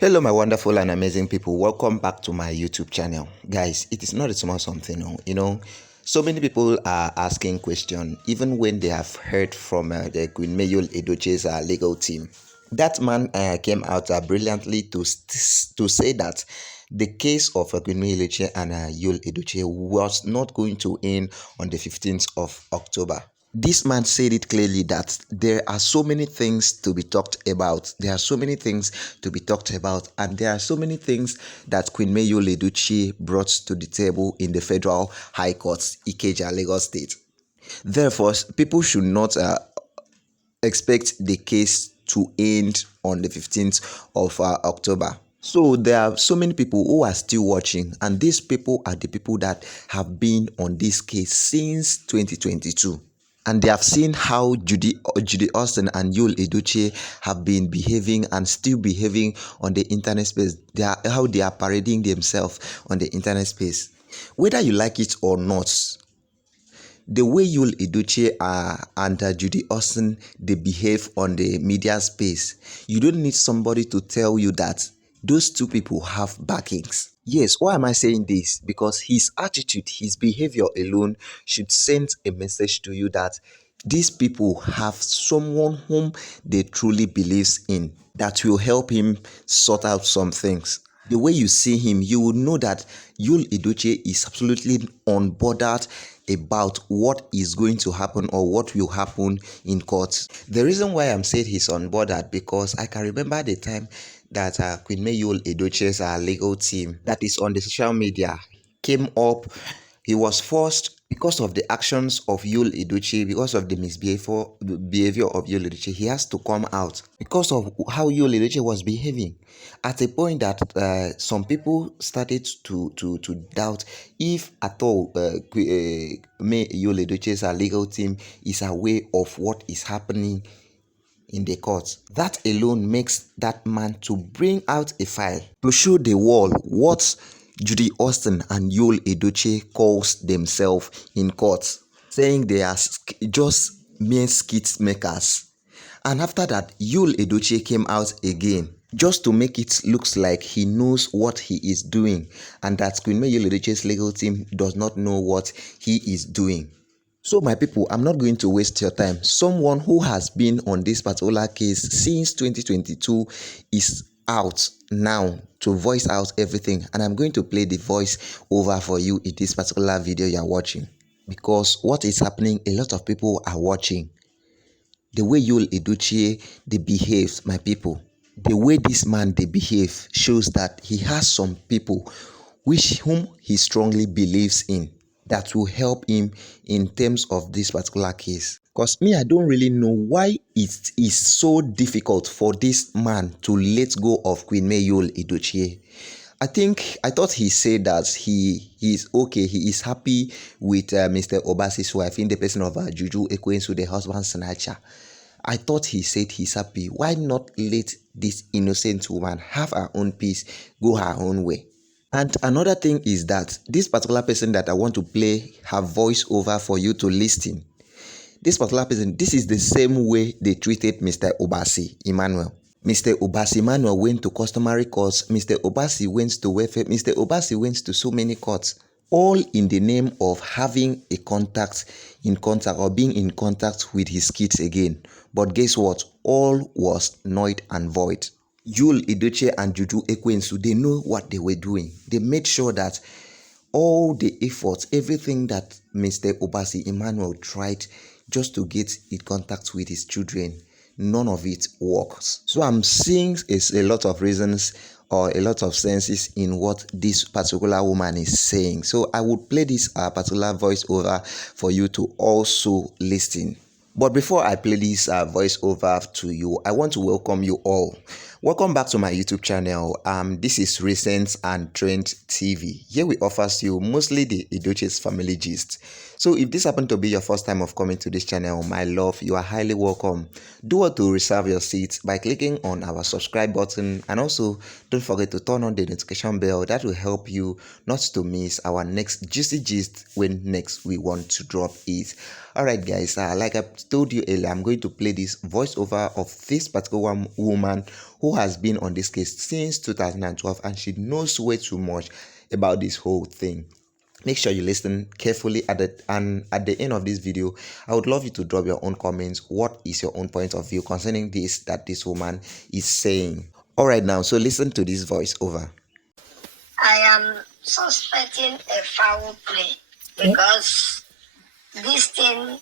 Hello my wonderful and amazing people, welcome back to my YouTube channel. Guys, it is not a small something, so many people are asking questions even when they have heard from the Queen Yul Edochie's legal team. That man came out brilliantly to say that the case of Queen Yul Edochie and Yul Edochie was not going to end on the 15th of October. This man said it clearly that there are so many things to be talked about. There are so many things to be talked about, and there are so many things that Queen Yul Edochie brought to the table in the Federal High Court, Ikeja, Lagos State. Therefore, people should not expect the case to end on the 15th of October. So there are so many people who are still watching, and these people are the people that have been on this case since 2022. And they have seen how Judy Austin and Yul Edochie have been behaving and still behaving on the internet space. How they are parading themselves on the internet space. Whether you like it or not, the way Yul Edochie and Judy Austin they behave on the media space, you don't need somebody to tell you that those two people have backings. Yes, why am I saying this? Because his attitude, his behavior alone should send a message to you that these people have someone whom they truly believes in that will help him sort out some things. The way you see him, you will know that Yul Edochie is absolutely unbothered about what is going to happen or what will happen in court. The reason why I'm saying he's unbothered because I can remember the time that Queen Yul Edochie's legal team that is on the social media came up. He was forced because of the actions of Yul Edochie, because of the behavior of Yul Edochie. He has to come out because of how Yul Edochie was behaving. At a point that some people started to doubt if at all Yul Edochie's legal team is aware of what is happening in the court. That alone makes that man to bring out a file to show the world what Judy Austin and Yul Edochie calls themselves in court, saying they are just mere skit makers. And after that, Yul Edochie came out again just to make it look like he knows what he is doing and that Queen Yul Edochie's legal team does not know what he is doing. So my people, I'm not going to waste your time. Someone who has been on this particular case since 2022 is out now to voice out everything, and I'm going to play the voice over for you in this particular video you're watching, because what is happening, a lot of people are watching. The way Yul Edochie they behaves, my people, the way this man they behave shows that he has some people whom he strongly believes in that will help him in terms of this particular case. Because me, I don't really know why it is so difficult for this man to let go of Queen Yul Edochie. I thought he said that he is okay, he is happy with Mr. Obasi's wife in the person of Juju Ekwensu, the husband snatcher. I thought he said he's happy. Why not let this innocent woman have her own peace, go her own way? And another thing is that this particular person that I want to play her voice over for you to listen. This particular person, this is the same way they treated Mr. Obasi Emmanuel. Mr. Obasi Emmanuel went to customary courts. Mr. Obasi went to welfare. Mr. Obasi went to so many courts, all in the name of having a contact or being in contact with his kids again. But guess what? All was null and void. Yul Edochie and Juju Ekwensu, they know what they were doing. They made sure that all the efforts, everything that Mr. Obasi Emmanuel tried just to get in contact with his children, none of it works. So I'm seeing a lot of reasons or a lot of senses in what this particular woman is saying. So I would play this particular voice over for you to also listen. But before I play this voice over to you, I want to welcome you all. Welcome back to my YouTube channel. This is Recent and Trend TV. Here we offer you mostly the Edochie's family gist. So if this happened to be your first time of coming to this channel, my love, you are highly welcome. Do what to reserve your seat by clicking on our subscribe button, and also don't forget to turn on the notification bell. That will help you not to miss our next juicy gist when next we want to drop it. Alright guys, like I told you earlier, I'm going to play this voiceover of this particular woman who has been on this case since 2012, and she knows way too much about this whole thing. Make sure you listen carefully at the end of this video. I would love you to drop your own comments. What is your own point of view concerning this that this woman is saying? All right, now, so listen to this voice over. I am suspecting a foul play because this thing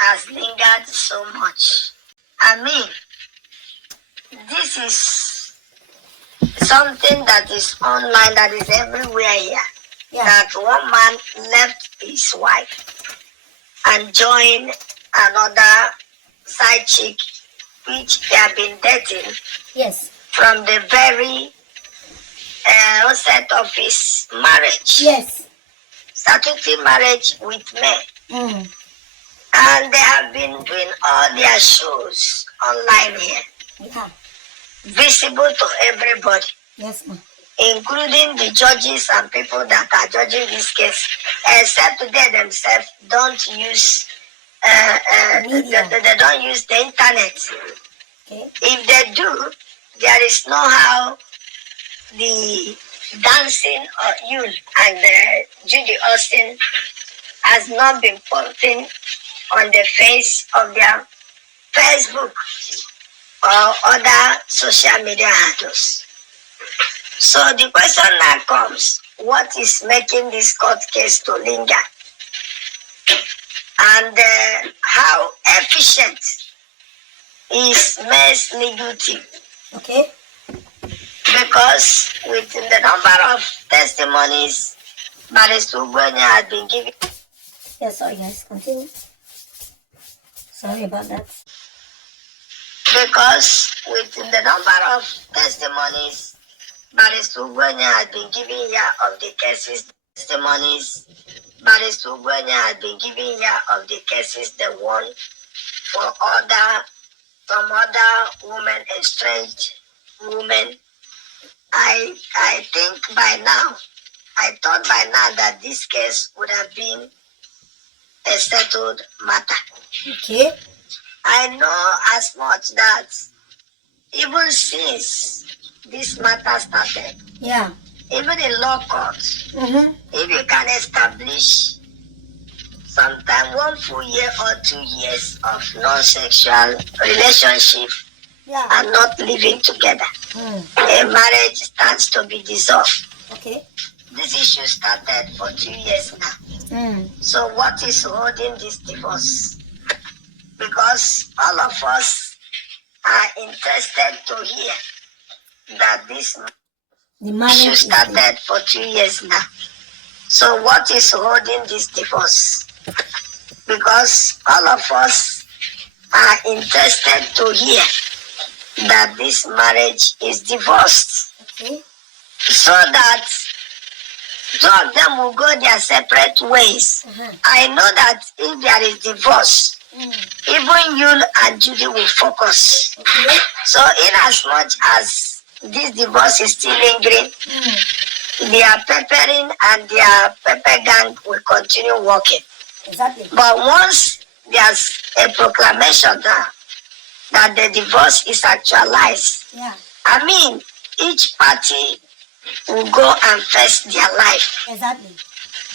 has lingered so much. I mean, this is something that is online, that is everywhere here. Yeah. That one man left his wife and joined another side chick, which they have been dating. Yes. From the very onset of his marriage. Yes. Statutory marriage with men. And they have been doing all their shows online here. Yeah. Visible to everybody. Yes, ma'am. Including the judges and people that are judging this case, except they themselves don't use they don't use the internet. Okay. If they do, there is no how the dancing of Yul and Judy Austin has not been putting on the face of their Facebook or other social media handles. So the question now comes, what is making this court case to linger? And how efficient is May's legal team? Okay. Because with the number of testimonies Barrister Ugwenya has been giving. Yes, sorry guys, continue. Sorry about that. Because with the number of testimonies Barrister Ugwenya has been giving here of the cases, testimonies Barrister Ugwenya has been giving here of the cases they won for from other women, estranged women. I think by now, I thought by now that this case would have been a settled matter. Okay. I know as much that even since this matter started, yeah, even in law courts, if you can establish sometime 1 full year or 2 years of non-sexual relationship, yeah, and not living together, a marriage stands to be dissolved. Okay. This issue started for 2 years now. So what is holding this divorce? Because all of us are interested to hear that this issue started for 2 years now. So what is holding this divorce? Because all of us are interested to hear that this marriage is divorced. Okay. So that two of them will go their separate ways. I know that if there is divorce, even Yul and Judy will focus. Okay. So in as much as this divorce is still lingering, their peppering and their pepper gang will continue working. Exactly. But once there's a proclamation that the divorce is actualized, yeah, I mean, each party will go and face their life. Exactly.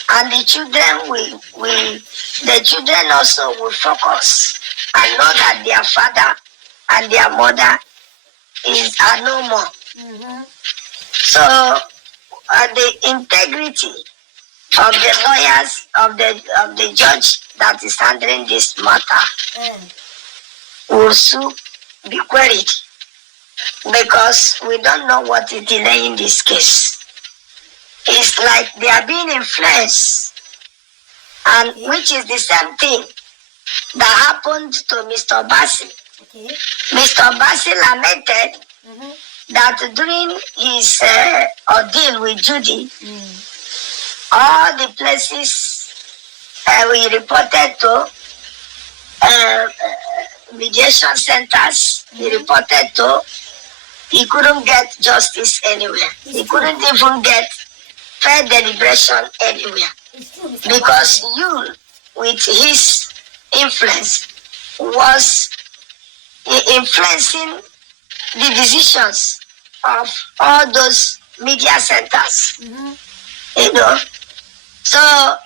And the children also will focus and know that their father and their mother are no more. So the integrity of the lawyers, of the judge that is handling this matter will soon be queried, because we don't know what is delaying this case. It's like they are being influenced, and which is the same thing that happened to Mr. Bassey. Okay. Mr. Bassey lamented that during his ordeal with Judy, all the places we reported to, mediation centers, he reported to, he couldn't get justice anywhere. He couldn't even get fair deliberation anywhere. Because Yul, with his influence, was influencing the decisions of all those media centers. You know. So I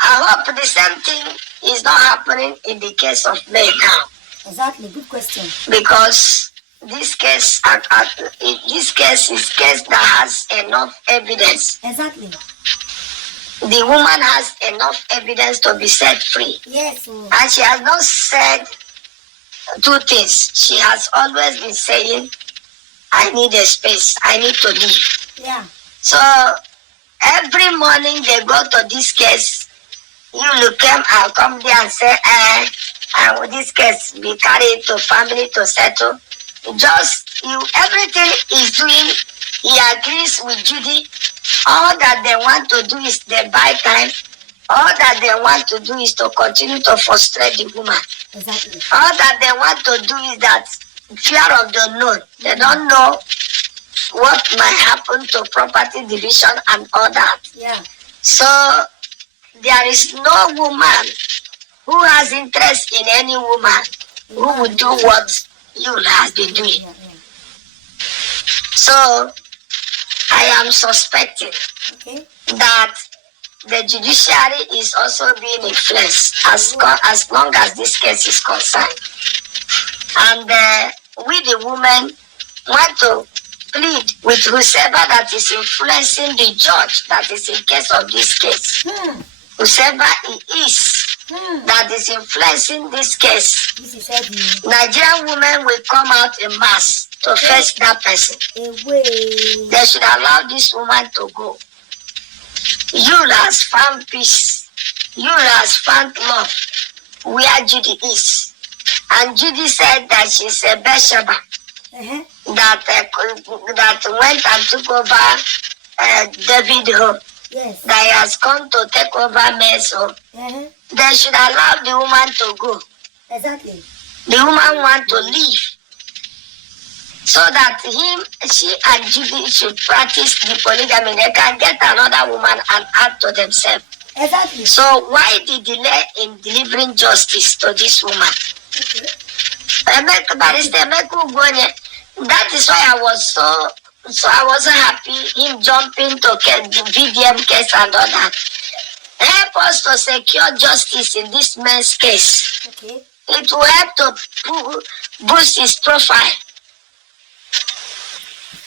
hope the same thing is not happening in the case of May now. Exactly, good question. Because this case is case that has enough evidence. Exactly. The woman has enough evidence to be set free. Yes. And she has not said two things. She has always been saying, I need a space. I need to leave. Yeah. So every morning they go to this case. You come there and say, this case be carried to family to settle. Everything is doing, he agrees with Judy. All that they want to do is they buy time. All that they want to do is to continue to frustrate the woman. Exactly. All that they want to do is that fear of the unknown. They don't know what might happen to property division and all that. Yeah. So there is no woman who has interest in any woman who would do what Yul has been doing. So I am suspecting that the judiciary is also being influenced as long as this case is concerned. And we the women want to plead with whoever that is influencing the judge that is in case of this case. Whoever he is that is influencing this case, Nigerian women will come out in mass to face that person. They should allow this woman to go. Yul has found peace. Yul has found love where Judy is. And Judy said that she's a Bathsheba that went and took over David home. Yes. That he has come to take over May's home. They should allow the woman to go. Exactly. The woman wants to leave. So that she and Judy should practice the polygamy. They can get another woman and add to themselves. Exactly. So why the delay in delivering justice to this woman? That is why I was I wasn't happy him jumping to the VDM case and all that. Help us to secure justice in this man's case. Okay. It will help to boost his profile.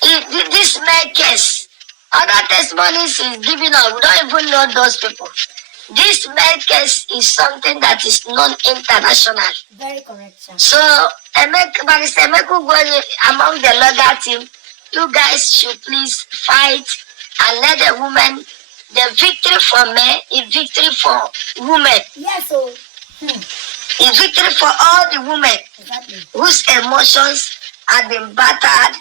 This man's case, other testimonies is giving out. We don't even know those people. This man's case is something that is non-international. Very correct, sir. So, Barrister Emeku among the legal team, you guys should please fight and let the women, the victory for men is victory for women. Yes, so. It's victory for all the women whose emotions have been battered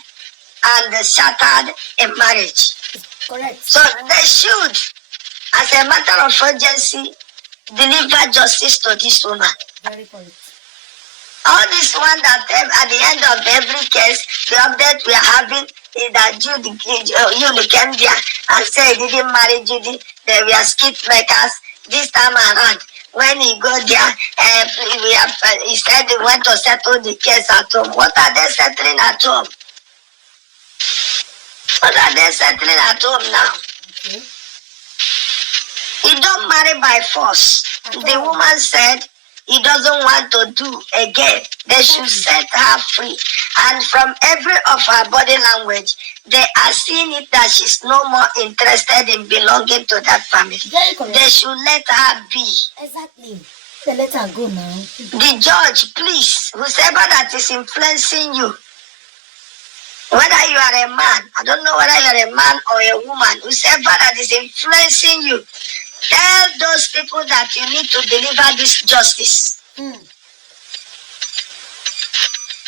and shattered in marriage. Correct. So they should, as a matter of urgency, deliver justice to this woman. Very correct. All this one that at the end of every case, the update we are having is that Judy, Yul came there and said he didn't marry Judy. They were skit makers this time around. When he go there, he said he went to settle the case at home. What are they settling at home? What are they settling at home now? Okay. He don't marry by force. The woman said he doesn't want to do again. They should set her free. And from every of her body language, they are seeing it that she's no more interested in belonging to that family. They should let her be. Exactly. They let her go now. The judge, please, whoever that is influencing you, whether you are a man, I don't know whether you are a man or a woman, whoever that is influencing you, tell those people that you need to deliver this justice.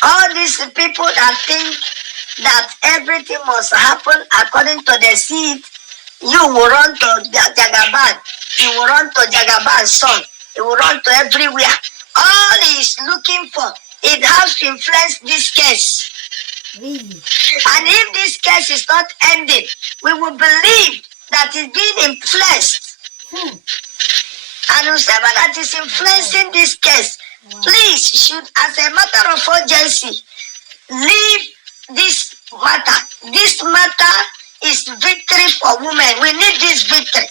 All these people that think that everything must happen according to the seed, you will run to Jagaban, you will run to Jagaban's son, you will run to everywhere. All he is looking for, it has to influence this case. Really? And if this case is not ending, we will believe that it's being influenced. And whoever that is influencing this case, please should, as a matter of urgency, leave this matter. This matter is victory for women. We need this victory.